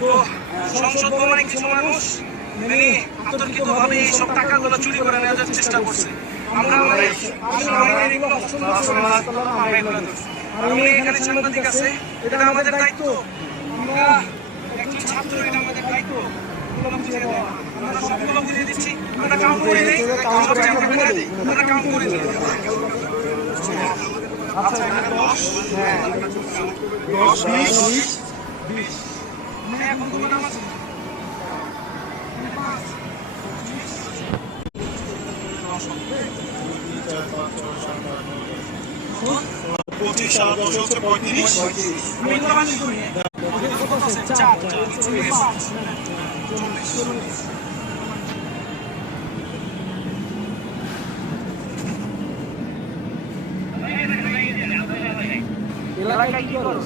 তো সংসদ ভবনে কিছু মানুষ আতর্কিতভাবে এইসব টাকাগুলো চুরি করে নেওয়ার চেষ্টা করছে। আমরা এখানে সাংবাদিক আছে, এটা আমাদের দায়িত্ব। আমরা একজন ছাত্র, এটা আমাদের দায়িত্ব। আমরা সবগুলো বুঝিয়ে দিচ্ছি, আমরা কাউন্ট করে দিই, আমরা কাউন্ট করে দিই। আচ্ছা, এখানে 10, 20, এখন তোমার নাম আছে 25 আর 10 হচ্ছে 35। এলাকায় কি করো?